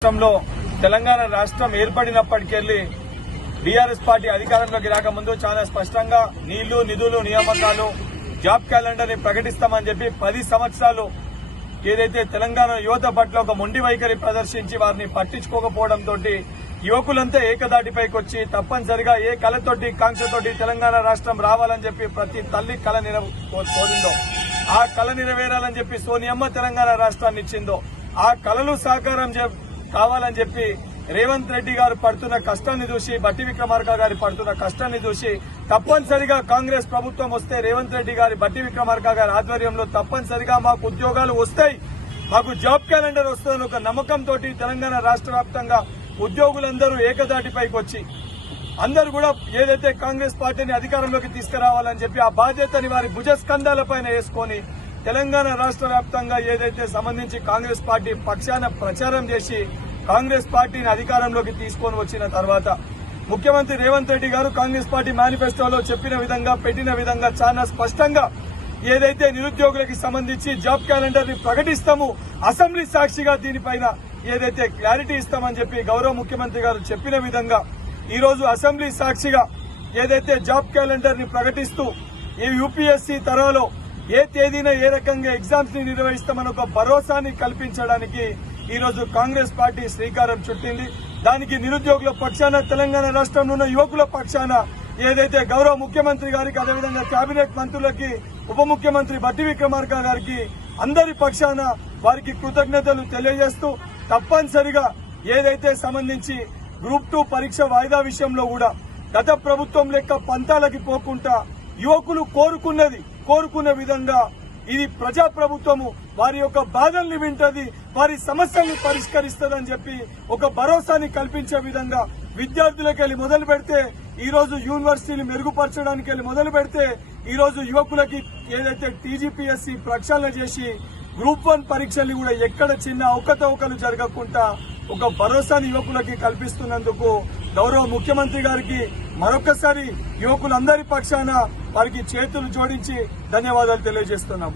రాష్ట్రంలో తెలంగాణ రాష్ట్రం ఏర్పడినప్పటికెళ్లి BRS party అధికారంలోకి రాకముందు చాలా స్పష్టంగా నీళ్లు నిధులు నియామకాలు జాబ్ క్యాలెండర్ ని ప్రకటిస్తామని చెప్పి 10 సంవత్సరాలు ఏదైతే తెలంగాణ యువత పట్ల ఒక మొండి వైఖరి ప్రదర్శించి వారిని పట్టించుకోకపోవడంతో యువకులంతా ఏకదాటిపైకి వచ్చి తప్పనిసరిగా ఏ కళతోటి కాంక్షతోటి తెలంగాణ రాష్ట్రం రావాలని చెప్పి ప్రతి తల్లి కళ కోరిందో ఆ కళ నెరవేరాలని చెప్పి సోనియమ్మ తెలంగాణ రాష్ట్రాన్ని ఇచ్చిందో ఆ కళలు సాకారం కావాలని చెప్పి రేవంత్ రెడ్డి గారు పడుతున్న కష్టాన్ని చూసి బట్టి విక్రమార్క గారి పడుతున్న కష్టాన్ని చూసి తప్పనిసరిగా కాంగ్రెస్ ప్రభుత్వం వస్తే రేవంత్ రెడ్డి గారి బట్టి విక్రమార్క గారి ఆధ్వర్యంలో తప్పనిసరిగా మాకు ఉద్యోగాలు వస్తాయి, మాకు జాబ్ క్యాలెండర్ వస్తుందని ఒక నమ్మకంతో తెలంగాణ రాష్ట్ర వ్యాప్తంగా ఉద్యోగులందరూ ఏకదాటిపైకి వచ్చి అందరూ కూడా ఏదైతే కాంగ్రెస్ పార్టీని అధికారంలోకి తీసుకురావాలని చెప్పి ఆ బాధ్యతని వారి భుజస్కంధాలపైన వేసుకుని తెలంగాణ రాష్ట్ర వ్యాప్తంగా ఏదైతే సంబంధించి కాంగ్రెస్ పార్టీ పక్షాన ప్రచారం చేసి కాంగ్రెస్ పార్టీని అధికారంలోకి తీసుకొని వచ్చిన తర్వాత ముఖ్యమంత్రి రేవంత్ రెడ్డి గారు కాంగ్రెస్ పార్టీ మేనిఫెస్టోలో చెప్పిన విధంగా పెట్టిన విధంగా చాలా స్పష్టంగా ఏదైతే నిరుద్యోగులకి సంబంధించి జాబ్ క్యాలెండర్ ని ప్రకటిస్తాము, అసెంబ్లీ సాక్షిగా దీనిపైన ఏదైతే క్లారిటీ ఇస్తామని చెప్పి గౌరవ ముఖ్యమంత్రి గారు చెప్పిన విధంగా ఈ రోజు అసెంబ్లీ సాక్షిగా ఏదైతే జాబ్ క్యాలెండర్ ని ప్రకటిస్తూ ఈ యూపీఎస్సీ తరహాలో ఏ తేదీన ఏ రకంగా ఎగ్జామ్స్ ని నిర్వహిస్తామని ఒక భరోసాని కల్పించడానికి ఈ రోజు కాంగ్రెస్ పార్టీ శ్రీకారం చుట్టింది. దానికి నిరుద్యోగుల పక్షాన తెలంగాణ రాష్ట్రంలో ఉన్న యువకుల పక్షాన ఏదైతే గౌరవ ముఖ్యమంత్రి గారికి అదేవిధంగా కేబినెట్ మంత్రులకి ఉప ముఖ్యమంత్రి బట్టి విక్రమార్క గారికి అందరి పక్షాన వారికి కృతజ్ఞతలు తెలియజేస్తూ తప్పనిసరిగా ఏదైతే సంబంధించి గ్రూప్ 2 పరీక్ష వాయిదా విషయంలో కూడా గత ప్రభుత్వం లెక్క పంతాలకి పోకుండా యువకులు కోరుకున్న విధంగా ఇది ప్రజాప్రభుత్వము వారి యొక్క బాధల్ని వింటది, వారి సమస్యల్ని పరిష్కరిస్తుందని చెప్పి ఒక భరోసాని కల్పించే విధంగా విద్యార్థులకు వెళ్ళి మొదలు పెడితే ఈ రోజు యూనివర్సిటీని మెరుగుపరచడానికి వెళ్ళి మొదలు పెడితే ఈ రోజు యువకులకి ఏదైతే టీజీపీఎస్సీ ప్రక్షాళన చేసి గ్రూప్ 1 పరీక్షలు కూడా ఎక్కడ చిన్న అవకతవకలు జరగకుండా ఒక భరోసాని యువకులకి కల్పిస్తున్నందుకు గౌరవ ముఖ్యమంత్రి గారికి మరొకసారి యువకులందరి పక్షాన వారికి చేతులు జోడించి ధన్యవాదాలు తెలియజేస్తున్నాం.